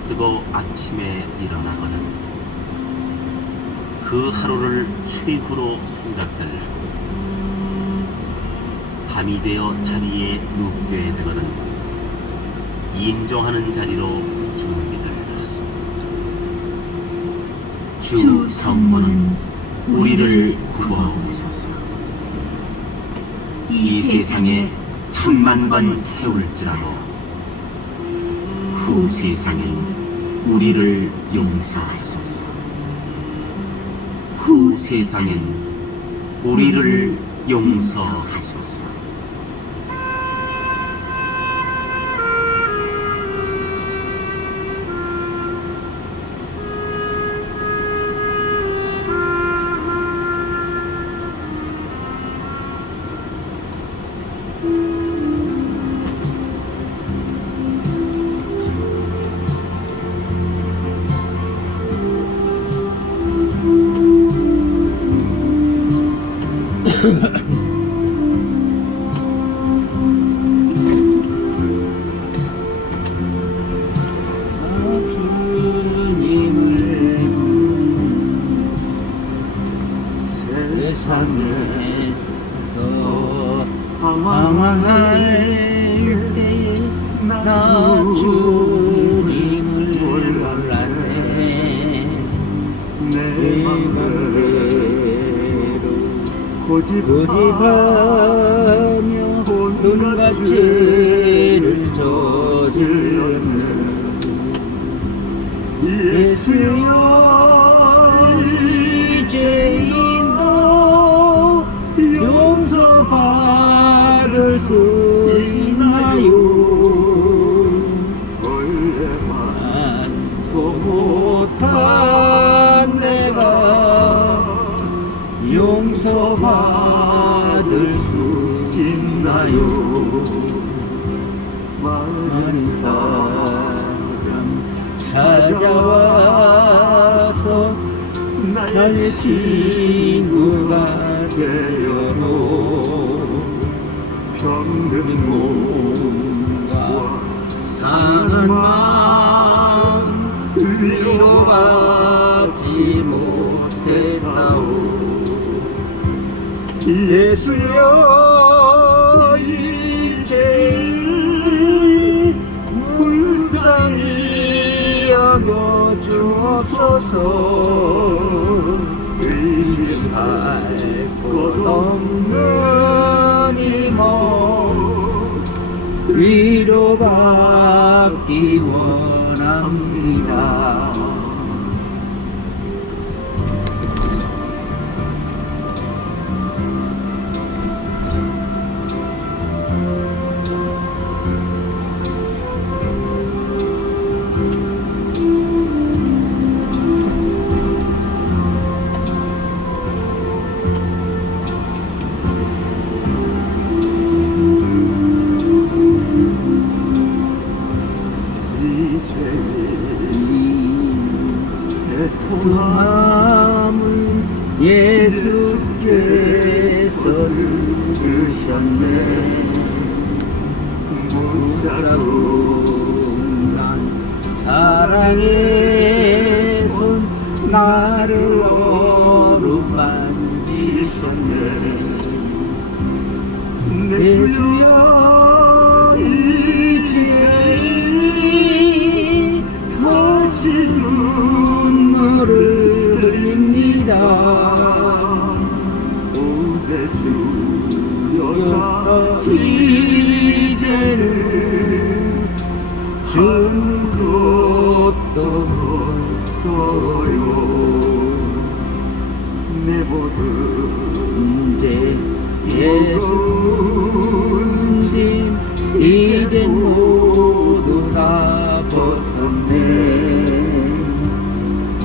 눈을 뜨고 아침에 일어나거든 그 하루를 최후로 생각하려고 밤이 되어 자리에 눕게 되거든 임종하는 자리로 준비를 하였습니다. 주 성모는 우리를 구하옵소서. 이 세상에 천만 번 태울지라도 후 세상엔 우리를 용서하소서. 후 세상엔 우리를 용서하소서. 세상에서 방황할 때 나 주님을 몰랐네. 내 맘대로 고집하며 온갖 죄를 저질렀네. 예수여 이제인도 용서받을 수 있나요? 원래만 또 못한 내가 용서받을 수 있나요? 많은 사람 찾아와서 나의 친구가 되어도 병든 몸과 상한 마음 위로받지 못했다오. 예수여 이제 불쌍히 여겨주옵소서. 의지할 것 없는 이모 위로받기 원합니다. 마음을 예수께서 들으셨네. 붙잡고 난 사랑의 손 나를 어루만지셨네. 내 주여 이제 다시 눈물을 흘립니다. 오대 주여 이제는 주는 것도 없어요. 내 모든 문제 예수인지 이젠 모두 다 벗었네.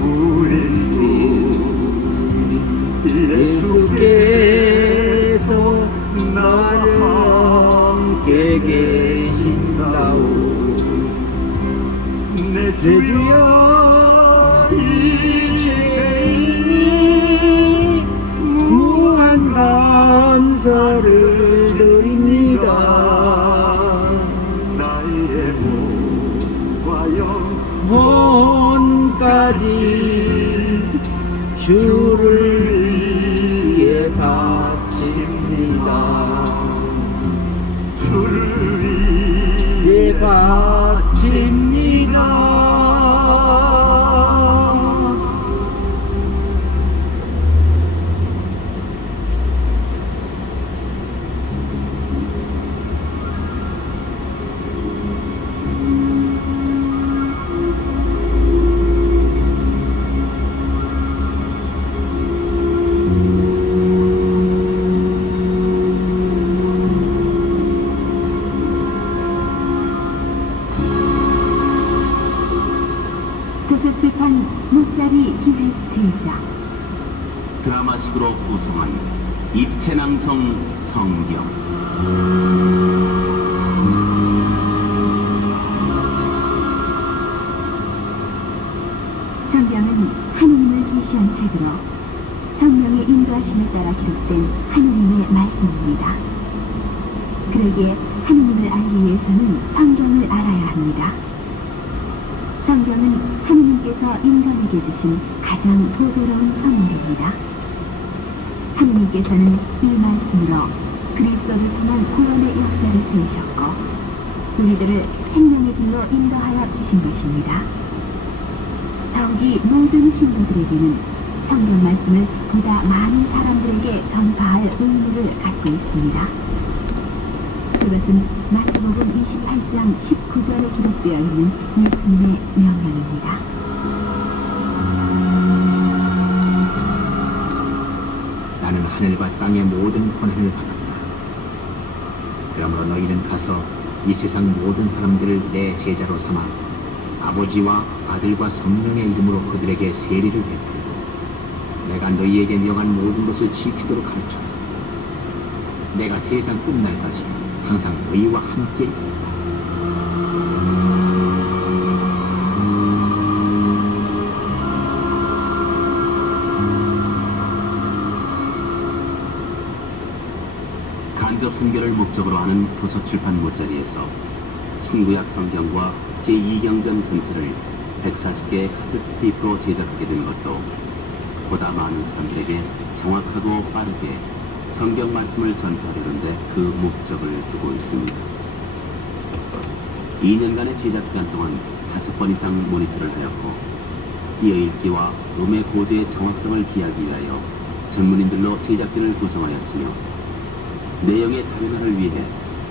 우리 주 예수께서 나를 함께 계신다오. 내 주여 이제니 무한 감사를 드립니다. 나의 몸과 영혼 가지 주를 위해 바칩니다. 주를 위해 바칩니다. 도서출판 모짜리 기획 제작 드라마식으로 구성한 입체낭성 성경. 성경은 하느님을 계시한 책으로 성령의 인도하심에 따라 기록된 하느님의 말씀입니다. 그러기에 하느님을 알기 위해서는 성경을 알아야 합니다. 성경은 하느님께서 인간에게 주신 가장 보배로운 선물입니다. 하느님께서는 이 말씀으로 그리스도를 통한 구원의 역사를 세우셨고 우리들을 생명의 길로 인도하여 주신 것입니다. 더욱이 모든 신도들에게는 성경 말씀을 보다 많은 사람들에게 전파할 의무를 갖고 있습니다. 그것은 마태복음 28장 19절에 기록되어 있는 예수님의 명령입니다. 나는 하늘과 땅의 모든 권한을 받았다. 그러므로 너희는 가서 이 세상 모든 사람들을 내 제자로 삼아 아버지와 아들과 성령의 이름으로 그들에게 세례를 베풀고 내가 너희에게 명한 모든 것을 지키도록 가르쳐라. 내가 세상 끝날까지 항상 너희와 함께 있겠다. 간접 선교를 목적으로 하는 도서출판 모짜리에서 신구약 성경과 제2경전 전체를 140개의 카세트 테이프로 제작하게 된 것도 보다 많은 사람들에게 정확하고 빠르게 성경 말씀을 전파하려는데 그 목적을 두고 있습니다. 2년간의 제작 기간 동안 5번 이상 모니터를 하였고 띄어읽기와 음의 고제의 정확성을 기하기 위하여 전문인들로 제작진을 구성하였으며 내용의 다변화를 위해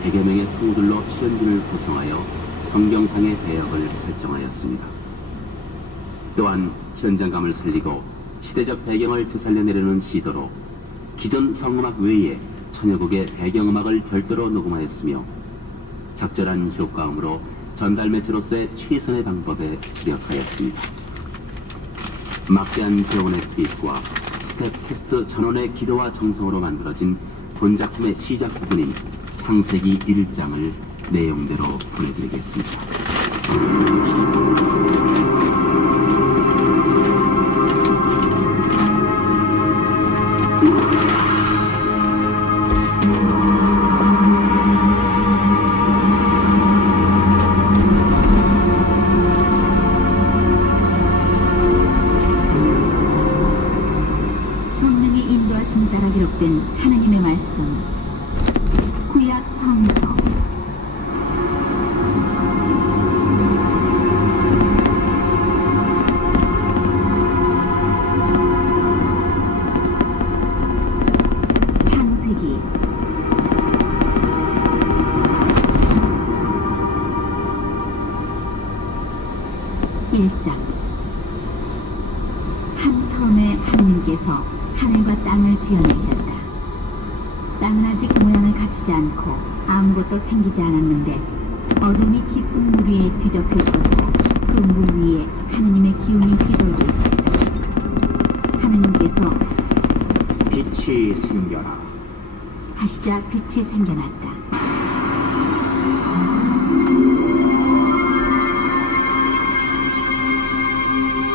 100여 명의 성우들로 출연진을 구성하여 성경상의 배역을 설정하였습니다. 또한 현장감을 살리고 시대적 배경을 되살려내려는 시도로 기존 성음악 외에 천여곡의 배경음악을 별도로 녹음하였으며 적절한 효과음으로 전달 매체로서의 최선의 방법에 주력하였습니다. 막대한 재원의 투입과 스텝 캐스트 전원의 기도와 정성으로 만들어진 본작품의 시작 부분인 창세기 1장을 내용대로 보내드리겠습니다. 성령의 인도하심에 따라 기록된 하나님의 말씀 구약 성서 창세기 1장 한 처음에 하느님께서 하늘과 땅을 지어내셨다. 땅은 아직 모양을 갖추지 않고 아무것도 생기지 않았는데 어둠이 깊은 물 위에 뒤덮여 있었고 그 물 위에 하느님의 기운이 휘돌고 있었다. 하느님께서 빛이 생겨라. 하시자 빛이 생겨났다.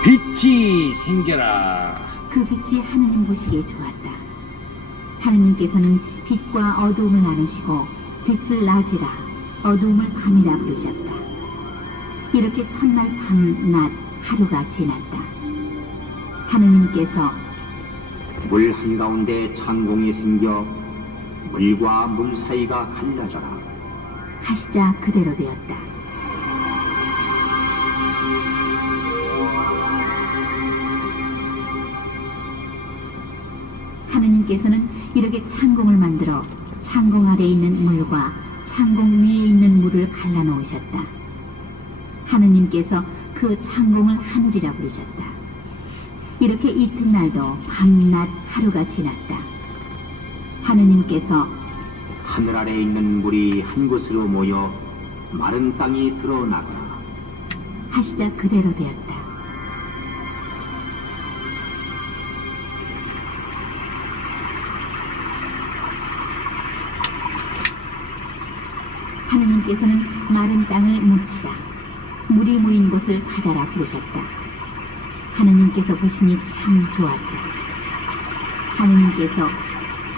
빛이 생겨라. 그 빛이 하느님 보시기에 좋았다. 하느님께서는 빛과 어두움을 나누시고 빛을 낮이라 어두움을 밤이라 부르셨다. 이렇게 첫날 밤 낮 하루가 지났다. 하느님께서 물 한가운데 창공이 생겨 물과 물 사이가 갈라져라. 하시자 그대로 되었다. 하느님께서는 이렇게 창공을 만들어 창공 아래에 있는 물과 창공 위에 있는 물을 갈라놓으셨다. 하느님께서 그 창공을 하늘이라 부르셨다. 이렇게 이튿날도 밤낮 하루가 지났다. 하느님께서 하늘 아래 있는 물이 한 곳으로 모여 마른 땅이 드러나거라. 하시자 그대로 되었다. 하느님께서는 마른 땅을 묻히라, 물이 모인 곳을 바다라 부르셨다. 하느님께서 보시니 참 좋았다. 하느님께서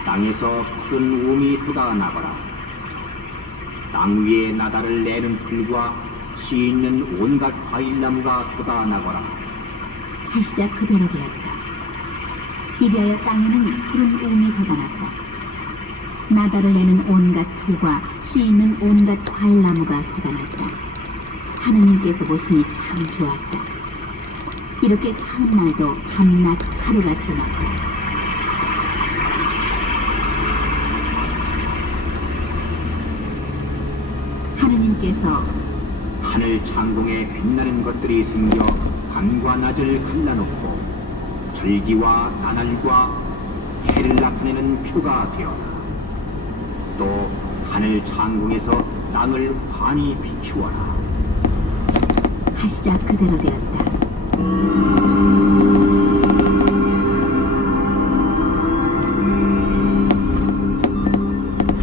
땅에서 푸른 움이 돋아나거라. 땅 위에 나달을 내는 풀과 씨 있는 온갖 과일나무가 돋아나거라. 하시자 그대로 되었다. 이리하여 땅에는 푸른 움이 돋아났다. 나달을 내는 온갖 풀과 씨 있는 온갖 과일나무가 돋아났다. 하느님께서 보시니 참 좋았다. 이렇게 사흘날도 밤낮 하루가 지났다. 하느님께서 하늘 창공에 빛나는 것들이 생겨 밤과 낮을 갈라놓고 절기와 나날과 해를 나타내는 표가 되어라. 또 하늘 창공에서 땅을 환히 비추어라. 하시자 그대로 되었다.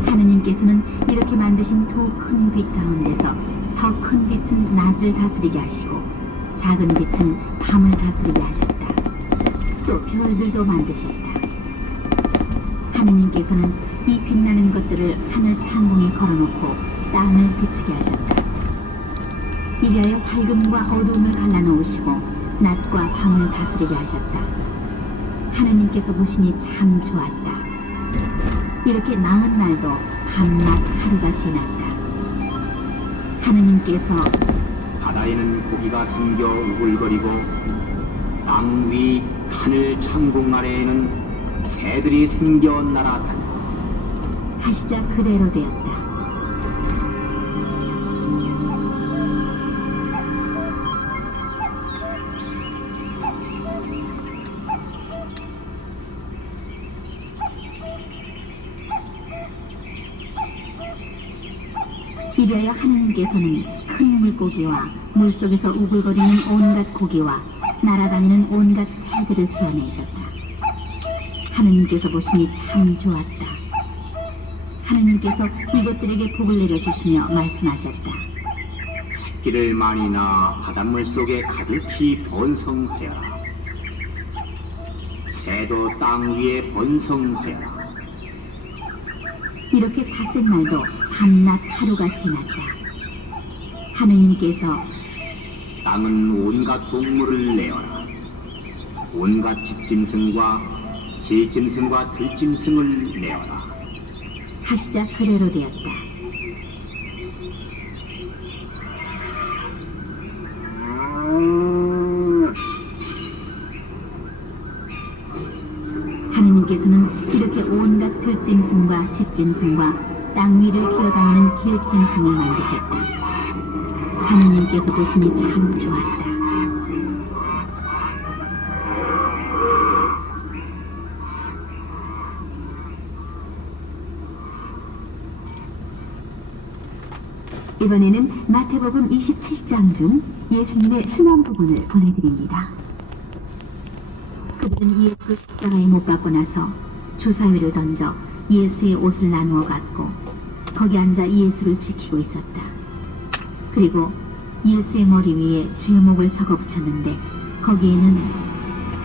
하느님께서는 이렇게 만드신 두 큰 빛 가운데서 더 큰 빛은 낮을 다스리게 하시고 작은 빛은 밤을 다스리게 하셨다. 또 별들도 만드셨다. 하느님께서는 이 빛나는 것들을 하늘 창공에 걸어놓고 땅을 비추게 하셨다. 이리하여 밝음과 어두움을 갈라놓으시고 낮과 밤을 다스리게 하셨다. 하느님께서 보시니 참 좋았다. 이렇게 나은 날도 밤낮 하루가 지났다. 하느님께서 바다에는 고기가 생겨 우글거리고 땅 위 하늘 창공 아래에는 새들이 생겨 날아다녀. 하시자 그대로 되었다. 이리하여 하느님께서는 큰 물고기와 물속에서 우글거리는 온갖 고기와 날아다니는 온갖 새들을 지어내셨다. 하느님께서 보시니 참 좋았다. 하느님께서 이것들에게 복을 내려주시며 말씀하셨다. 새끼를 많이 낳아 바닷물 속에 가득히 번성하여라. 새도 땅 위에 번성하여라. 이렇게 닷새 날도 밤낮 하루가 지났다. 하느님께서 땅은 온갖 동물을 내어라. 온갖 집짐승과 길짐승과 들짐승을 내어라. 하시자 그대로 되었다. 하느님께서는 이렇게 온갖 들짐승과 집짐승과 땅 위를 기어다니는 길짐승을 만드셨다. 하느님께서 보시니 참 좋았다. 이번에는 마태복음 27장 중 예수님의 순환 부분을 보내드립니다. 그들은 예수를 십자가에 못 박고 나서 주사위를 던져 예수의 옷을 나누어 갖고 거기 앉아 예수를 지키고 있었다. 그리고 예수의 머리 위에 주의 목을 적어 붙였는데 거기에는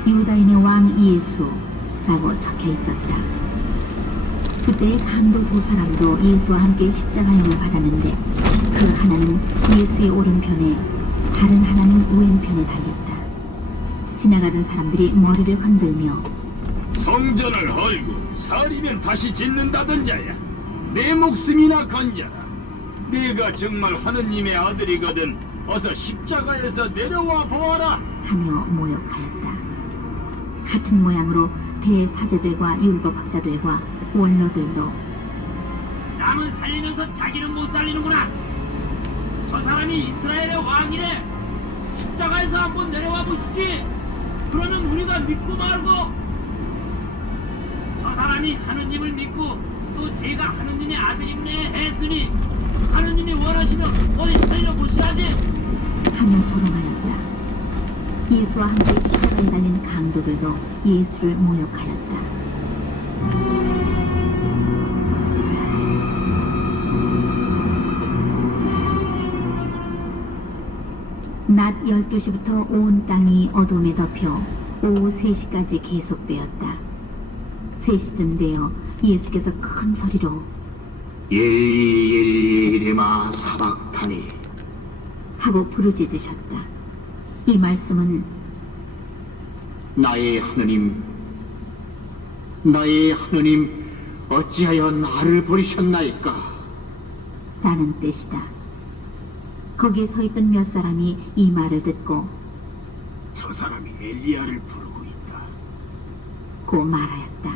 유다인의 왕 예수라고 적혀 있었다. 그때 강도 두 사람도 예수와 함께 십자가형을 받았는데 그 하나는 예수의 오른편에 다른 하나는 왼편에 달렸다. 지나가던 사람들이 머리를 흔들며 성전을 헐고 살이면 다시 짓는다던 자야. 내 목숨이나 건져라. 네가 정말 하느님의 아들이거든 어서 십자가에서 내려와 보아라. 하며 모욕하였다. 같은 모양으로 대사제들과 율법학자들과 원로들도 남은 살리면서 자기는 못 살리는구나. 저 사람이 이스라엘의 왕이래. 십자가에서 한번 내려와 보시지. 그러면 우리가 믿고 말고. 저 사람이 하느님을 믿고 또 제가 하느님의 아들임네 했으니 하느님이 원하시면 어디 살려보시라지. 하며 조롱하였다. 예수와 함께 십자가에 달린 강도들도 예수를 모욕하였다. 낮 12시부터 온 땅이 어둠에 덮여 오후 3시까지 계속되었다. 3시쯤 되어 예수께서 큰 소리로 엘리 엘리 레마 사박타니 하고 부르짖으셨다. 이 말씀은 나의 하느님 어찌하여 나를 버리셨나이까. 라는 뜻이다. 거기에 서 있던 몇 사람이 이 말을 듣고 저 사람이 엘리야를 부르고 있다. 고 말하였다.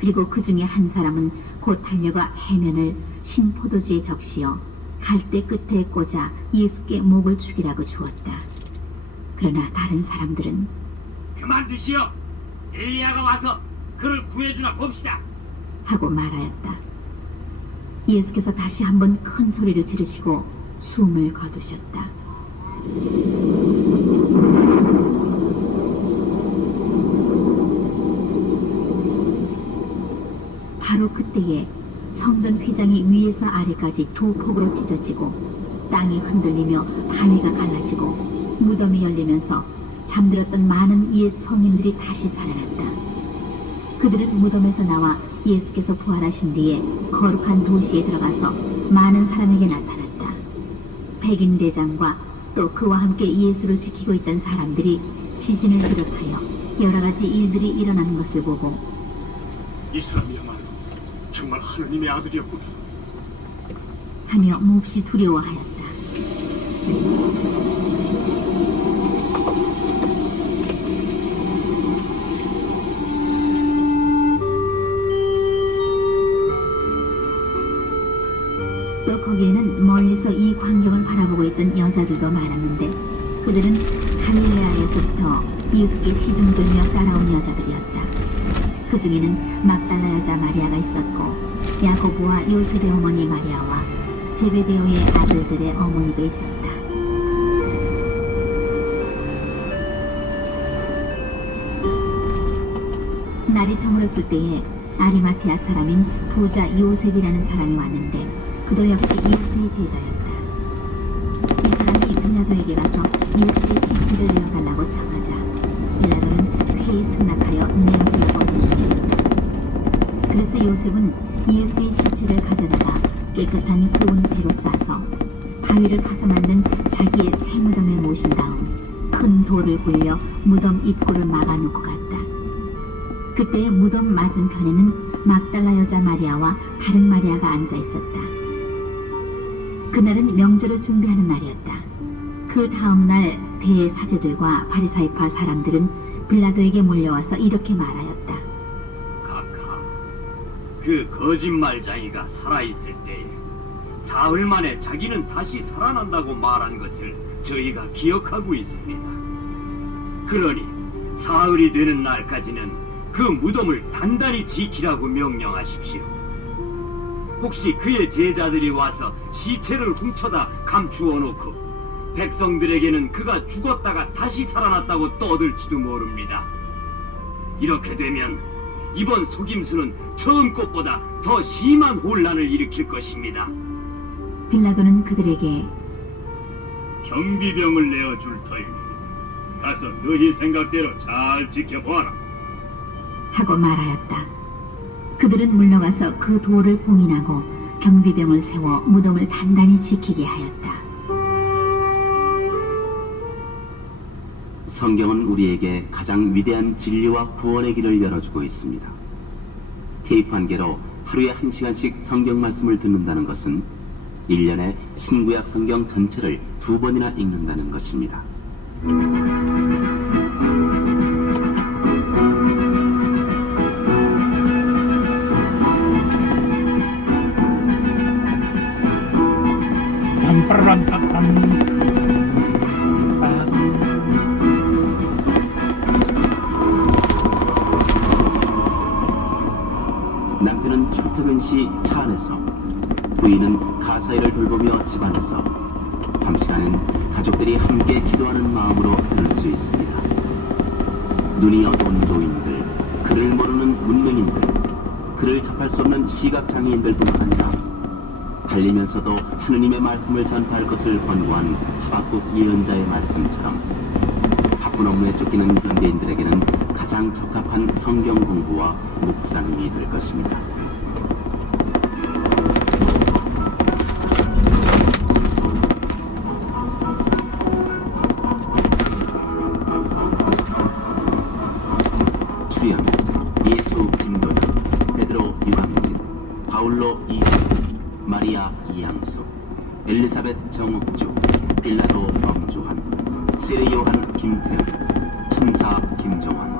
그리고 그 중에 한 사람은 곧 달려가 해면을 신포도주에 적시어 갈대 끝에 꽂아 예수께 목을 죽이라고 주었다. 그러나 다른 사람들은 그만두시오. 엘리야가 와서 그를 구해주나 봅시다. 하고 말하였다. 예수께서 다시 한번 큰 소리를 지르시고 숨을 거두셨다. 바로 그때에 성전 휘장이 위에서 아래까지 두 폭으로 찢어지고 땅이 흔들리며 바위가 갈라지고 무덤이 열리면서 잠들었던 많은 옛 성인들이 다시 살아났다. 그들은 무덤에서 나와 예수께서 부활하신 뒤에 거룩한 도시에 들어가서 많은 사람에게 나타났다. 백인 대장과 또 그와 함께 예수를 지키고 있던 사람들이 지진을 비롯하여 여러 가지 일들이 일어나는 것을 보고 이 사람이야말로 정말 하느님의 아들이었구나. 하며 몹시 두려워하였다. 또 거기에는 멀리서 이 광경을 바라보고 있던 여자들도 많았는데 그들은 갈릴레아에서부터 예수께 시중 들며 따라온 여자들이었다. 그 중에는 막달라 여자 마리아가 있었고 야고보와 요셉의 어머니 마리아와 제베데오의 아들들의 어머니도 있었다. 날이 저물었을 때에 아리마테아 사람인 부자 요셉이라는 사람이 왔는데 그도 역시 예수의 제자였다. 이 사람이 빌라도에게 가서 예수의 시체를 내어달라고 청하자 빌라도는 쾌히 승낙하여 내어줄 법이었다. 그래서 요셉은 예수의 시체를 가져다가 깨끗한 고운 배로 싸서 바위를 파서 만든 자기의 새 무덤에 모신 다음 큰 돌을 굴려 무덤 입구를 막아놓고 갔다. 그때 무덤 맞은편에는 막달라 여자 마리아와 다른 마리아가 앉아 있었다. 그날은 명절을 준비하는 날이었다. 그 다음날 대사제들과 바리사이파 사람들은 빌라도에게 몰려와서 이렇게 말하였다. 각하, 그 거짓말쟁이가 살아있을 때에 사흘 만에 자기는 다시 살아난다고 말한 것을 저희가 기억하고 있습니다. 그러니 사흘이 되는 날까지는 그 무덤을 단단히 지키라고 명령하십시오. 혹시 그의 제자들이 와서 시체를 훔쳐다 감추어 놓고 백성들에게는 그가 죽었다가 다시 살아났다고 떠들지도 모릅니다. 이렇게 되면 이번 속임수는 처음 것보다 더 심한 혼란을 일으킬 것입니다. 빌라도는 그들에게 경비병을 내어줄 터이니 가서 너희 생각대로 잘 지켜보아라. 하고 말하였다. 그들은 물러가서 그 돌을 봉인하고 경비병을 세워 무덤을 단단히 지키게 하였다. 성경은 우리에게 가장 위대한 진리와 구원의 길을 열어주고 있습니다. 테이프 한 개로 하루에 1시간씩 성경 말씀을 듣는다는 것은 1년에 신구약 성경 전체를 2번이나 읽는다는 것입니다. 남편은 출퇴근 시 차 안에서, 부인은 가사일을 돌보며 집안에서 밤 시간은 가족들이 함께 기도하는 마음으로 들을 수 있습니다. 눈이 어두운 노인들, 글을 모르는 문맹인들, 글을 접할 수 없는 시각장애인들뿐만 아니라 달리면서도 하느님의 말씀을 전파할 것을 권고한 하박국 예언자의 말씀처럼 바쁜 업무에 쫓기는 현대인들에게는 가장 적합한 성경 공부와 묵상이 될 것입니다. 출연 예수 김도현, 베드로 유광진, 바울로 이재훈, 마리아 이양수, 엘리사벳 정옥주, 빌라도 엄주환, 세례요한 김태현, 천사 김종환,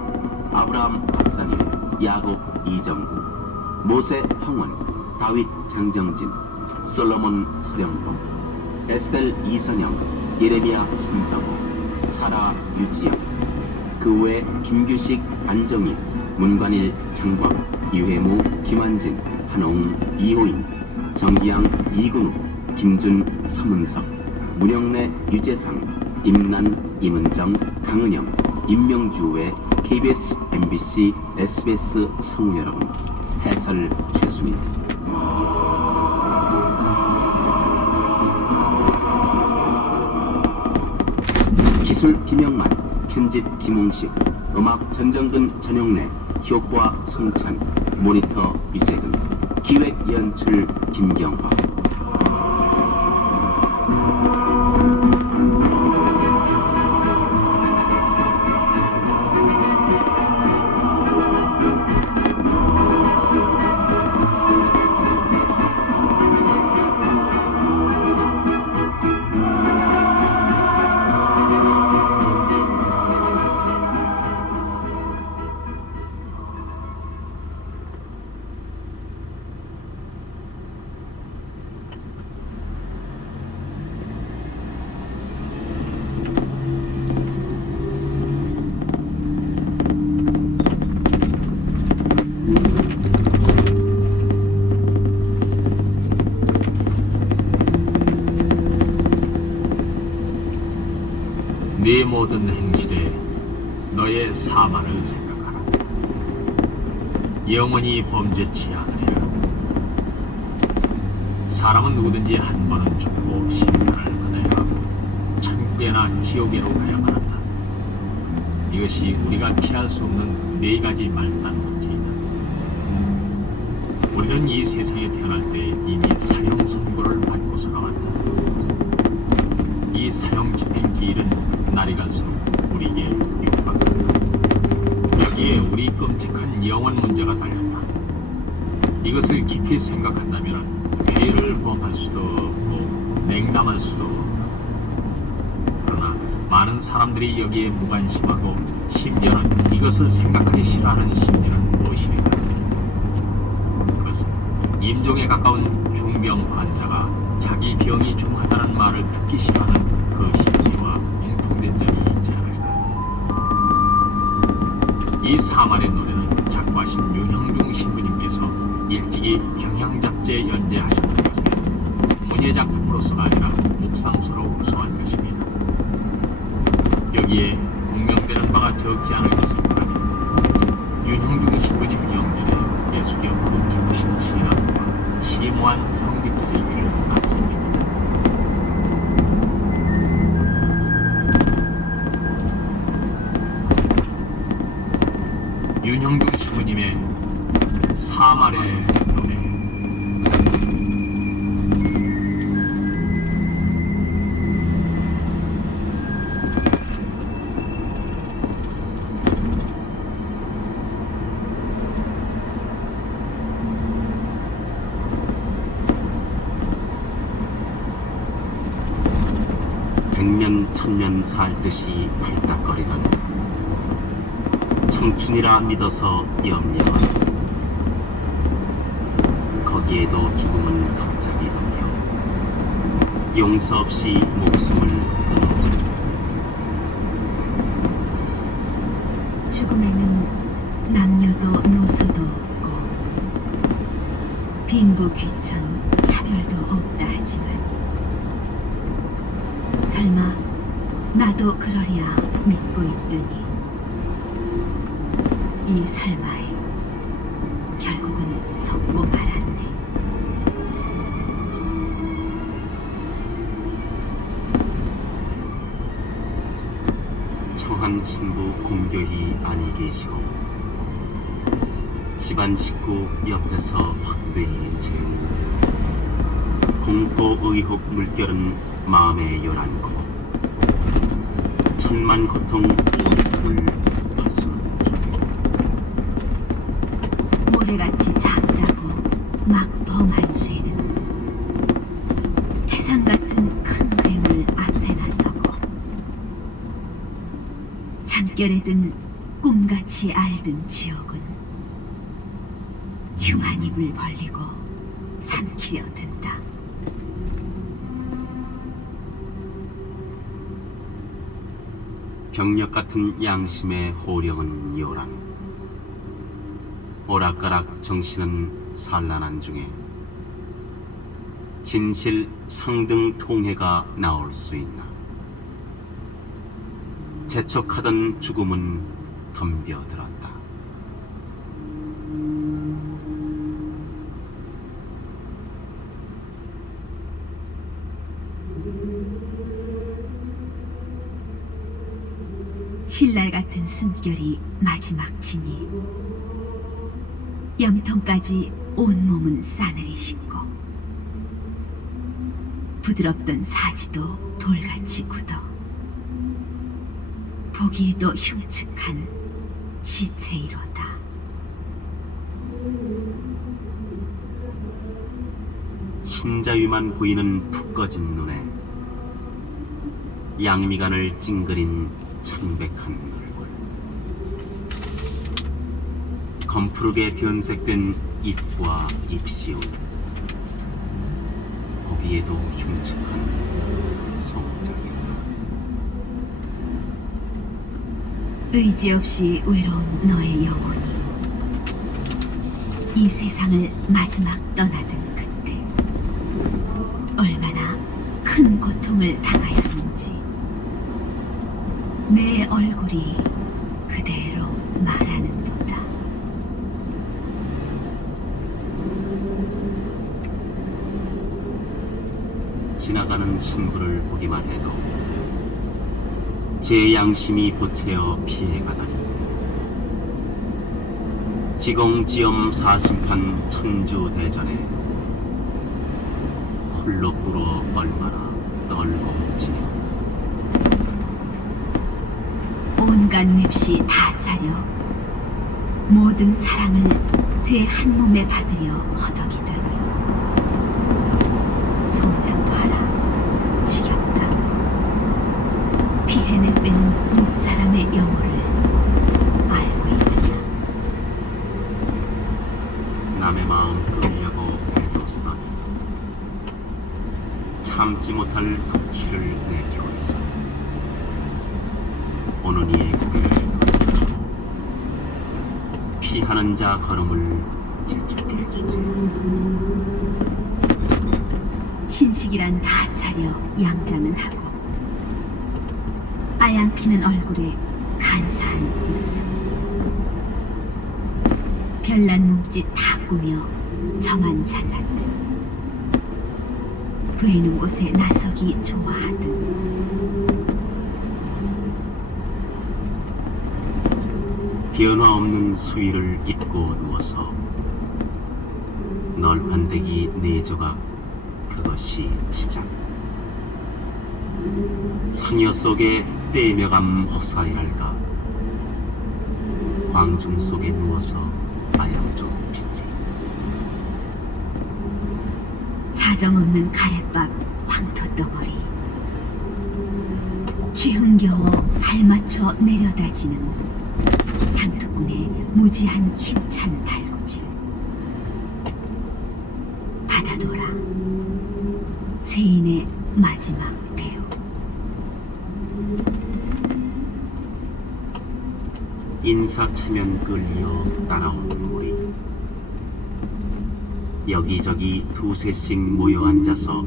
아브라함 박상일, 야곱 이정구, 모세 황원, 다윗 장정진, 솔로몬 서령범, 에스델 이선영, 예레미야 신성호, 사라 유지영, 그 외 김규식 안정인, 문관일 장광, 유해무 김환진, 한홍 이호인, 정기양 이근우, 김준 서문석, 문영래 유재상, 임난 임은정 강은영, 임명주 외 KBS, MBC, SBS 성우 여러분, 해설 최수민. 기술 김영만, 편집 김홍식, 음악 전정근 전용래, 효과 성찬, 모니터 유재근, 기획 연출 김경화. 네 모든 행실에 너의 사만을 생각하라. 영원히 범죄치 않으리라. 사람은 누구든지 한 번은 죽고 심판을 받아야 하고 천국에나 지옥에로 가야만 한다. 이것이 우리가 피할 수 없는 네 가지 말단 문제이다. 우리는 이 세상에 태어날 때 이미 사형 선고를 받고서 나왔다. 이 사형 집행 기일은 날이 갈수록 우리에게 육박한다. 여기에 우리 끔찍한 영원 문제가 달렸다. 이것을 깊이 생각한다면 죄를 범할 수도 없고 냉담할 수도 없다. 그러나 많은 사람들이 여기에 무관심하고 심지어는 이것을 생각하기 싫어하는 심리는 무엇일까? 그것은 임종에 가까운 중병 환자가 자기 병이 중하다는 말을 듣기 싫어하는 그 심리와 공통된 점이 있지 않을까. 이 사말의 노래는 작곡하신 윤형중 신부님께서 일찍이 경향잡지에 연재하셨던 것은 문예작품으로서가 아니라 묵상서로 구성한 것입니다. 여기에 공명되는 바가 적지 않을 것을 바라니 윤형중 신부님 영전에 예수의 그 깊으신 신앙과 심오한 성직자의 길을 나타냅니다. 윤형중 신부님의 사말의 노래. 같은 천년 살 듯이 발딱거리던 청춘이라 믿어서 염려하고 거기에도 죽음은 갑자기 덮여 용서 없이 목숨을 끊어 죽음에는 남녀도 노소도 없고 빈부 귀천 차별도 없다 하지만 설마 나도 그러리야 믿고 있더니 이 설마에 결국은 속고 말았네. 청한 신부 공교히 아니 계시고 집안 식구 옆에서 헛되이 채우고 공포 의혹 물결은 마음에 요란고 천만 고통 온몸을 파수는 모래같이 작다고 막 범한 죄는 태산 같은 큰 괴물 앞에 나서고 잠결에 든 꿈같이 알던 지옥은 흉한 입을 벌리고 삼키려 든다. 병력 같은 양심의 호령은 요란 오락가락 정신은 산란한 중에 진실 상등 통해가 나올 수 있나. 재촉하던 죽음은 덤벼들었다. 신랄 같은 숨결이 마지막 지니 염통까지 온몸은 싸늘히 식고 부드럽던 사지도 돌같이 굳어 보기에도 흉측한 시체이로다. 흰자위만 보이는 푹 꺼진 눈에 양미간을 찡그린 창백한 얼굴, 검푸르게 변색된 입과 입시울, 보기에도 흉측한 송장이다. 의지 없이 외로운 너의 영혼이 이 세상을 마지막 떠나던 그때 얼마나 큰 고통을 당하였는지 내 얼굴이 그대로 말하는도다. 지나가는 신부를 보기만 해도 제 양심이 보채어 피해가다니. 지공지엄 사심판 천주대전에 홀로 불어 얼마나 떨고 지내. 온갖 맵시 다 차려 모든 사랑을 제 한 몸에 받으려 허덕이다니. 송장 봐라, 지겹다. 피해내 뺀 무사람의 영혼을 알고 있느냐. 남의 마음 끌려고 애도 쓰더니 참지 못할 독취를 내키고 있어. 오는 이의 고개를 돌려 피하는 자 걸음을 질척해 주지. 신식이란 다 차려 양장은 하고 아양 피는 얼굴에 간사한 웃음, 별난 몸짓 다 꾸며 저만 잘났듯 보이는 곳에 나서기 좋아하듯 변화 없는 수의를 입고 누워서 널판대기 네 조각, 그것이 치장. 상여 속에 떼매감 호사이랄까. 광중 속에 누워서 아양종 피지. 사정없는 가래밥 황토 덩어리, 쥐흥겨워 발맞춰 내려다지는 상투꾼의 무지한 힘찬 달구질. 받아둬라. 세인의 마지막 대우. 인사체면 끌려 따라온 무리. 여기저기 두세씩 모여 앉아서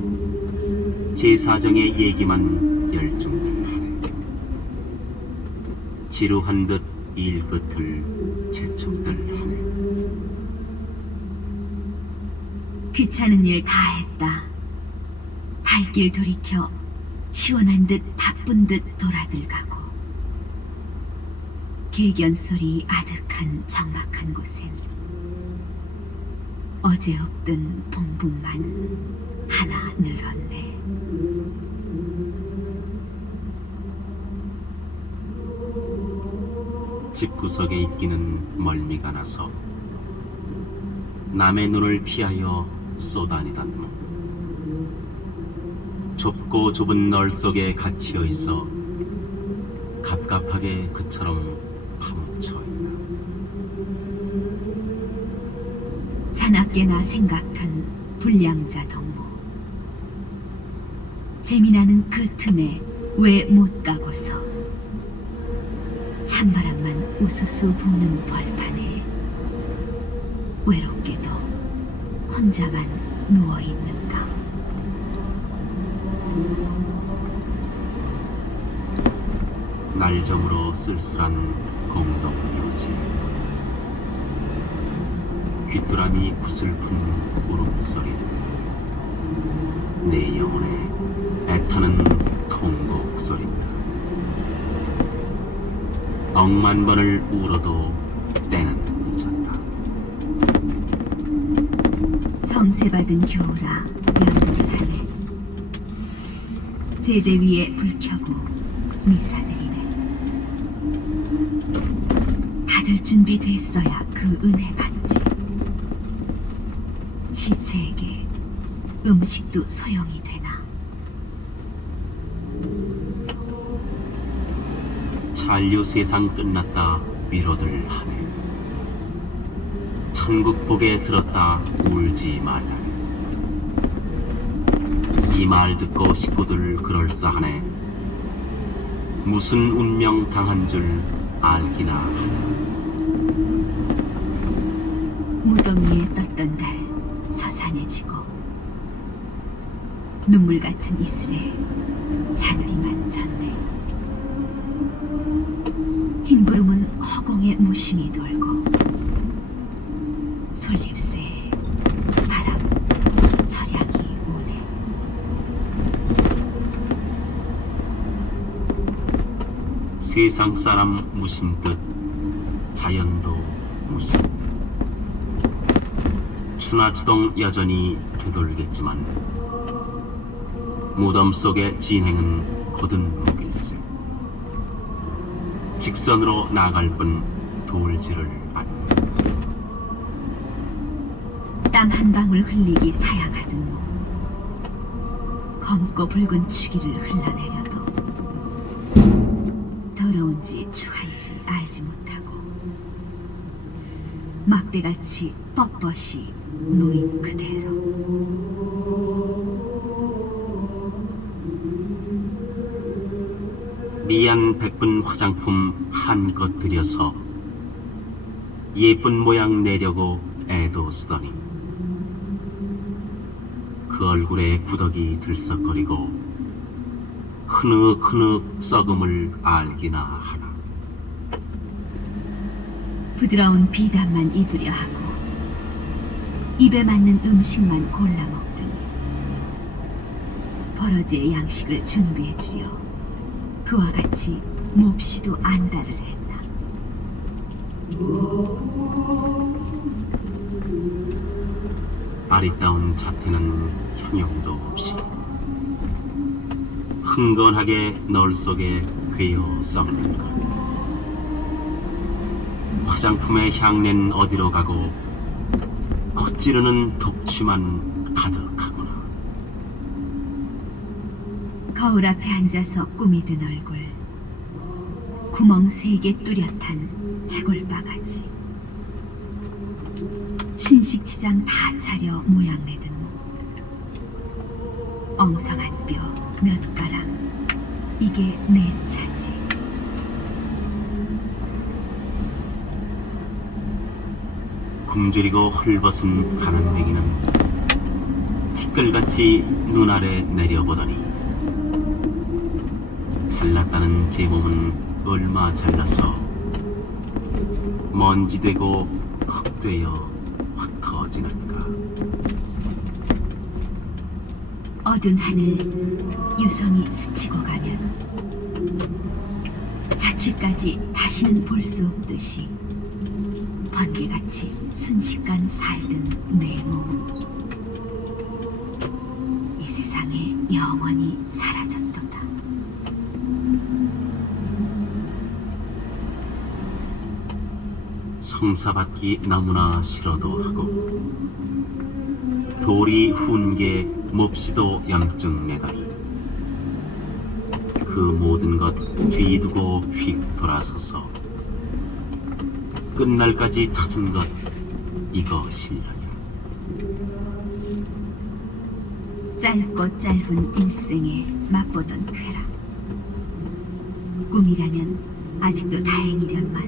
제사정의 얘기만 열중들 하네. 지루한 듯 일끝을 재촉들 하네. 귀찮은 일 다 했다. 발길 돌이켜 시원한 듯 바쁜 듯 돌아들가고 개견 소리 아득한 적막한 곳엔 어제 없던 봉분만 하나 늘었네. 집구석에 있기는 멀미가 나서 남의 눈을 피하여 쏘다니던 놈. 좁고 좁은 널 속에 갇혀 있어 갑갑하게 그처럼 파묻혀 있다. 잔악게나 생각한 불량자 동무. 재미나는 그 틈에 왜 못 가고서 찬바람만 우수수 부는 벌판에 외롭게도 혼자만 누워있는가. 날정으로 쓸쓸한 공동묘지. 귀뚜라미 구슬픈 울음소리. 내 영혼에 애타는 통곡 소리인가. 억만 번을 울어도 때는 늦었다. 성세받은 겨울아 연기를 하네. 제대 위에 불 켜고 미사드리네. 받을 준비 됐어야 그 은혜 받지. 시체에게 음식도 소용이 되나. 잔류 세상 끝났다 위로들 하네. 천국 복에 들었다 울지 말라. 이 말 듣고 식구들 그럴싸하네. 무슨 운명 당한 줄 알기나 하나. 무덤 위에 떴던 달 서산해지고 눈물 같은 이슬에 잔디만 졌네. 흰 구름은 허공에 무심히 돌고 솔잎새에 바람 서량이 오네. 세상 사람 무심끝 자연도 무심. 추나추동 여전히 되돌겠지만 무덤 속의 진행은 곧은 무길세. 직선으로 나갈 뿐 돌지를 않는. 땀 한 방울 흘리기 사양하던 몸. 검고 붉은 추기를 흘러내려도 더러운지 추한지 알지 못하고 막대같이 뻣뻣이 놓인 그대로. 미안 백분 화장품 한껏 들여서 예쁜 모양 내려고 애도 쓰더니 그 얼굴에 구덕이 들썩거리고 흐느흐느 썩음을 알기나 하나. 부드러운 비단만 입으려 하고 입에 맞는 음식만 골라 먹더니 버러지의 양식을 준비해 주려 그와 같이 몹시도 안달을 했나. 아리따운 자태는 형용도 없이 흥건하게 널 속에 괴어 썩는 것. 화장품의 향낸 어디로 가고 콧찌르는 독취만 가득하구나. 거울 앞에 앉아서 꿈이 든 얼굴, 구멍 3개 뚜렷한 해골바가지, 신식치장 다 차려 모양 내든 목, 엉성한 뼈 몇 가락, 이게 내 차지. 굶주리고 헐벗은 가난뱅이는 티끌같이 눈 아래 내려보더니 잘났다는 제 몸은 얼마 잘나서 먼지 되고 흙되어 흩어지는가. 어두운 하늘 유성이 스치고 가면 자취까지 다시는 볼 수 없듯이 번개같이 순식간 살든 내 몸은 이 세상에 영원히 사라졌도다. 성사받기 너무나 싫어도 하고 돌이 훈계 몹시도 염증 내더니 그 모든 것 뒤 두고 휙 돌아서서 끝날까지 찾은 것 이것이려니. 짧고 짧은 일생에 맛보던 쾌락, 꿈이라면 아직도 다행이련만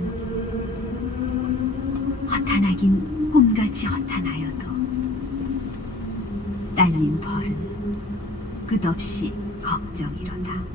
허탄하긴 꿈같이 허탄하여도 딸린 벌은 끝없이 걱정이로다.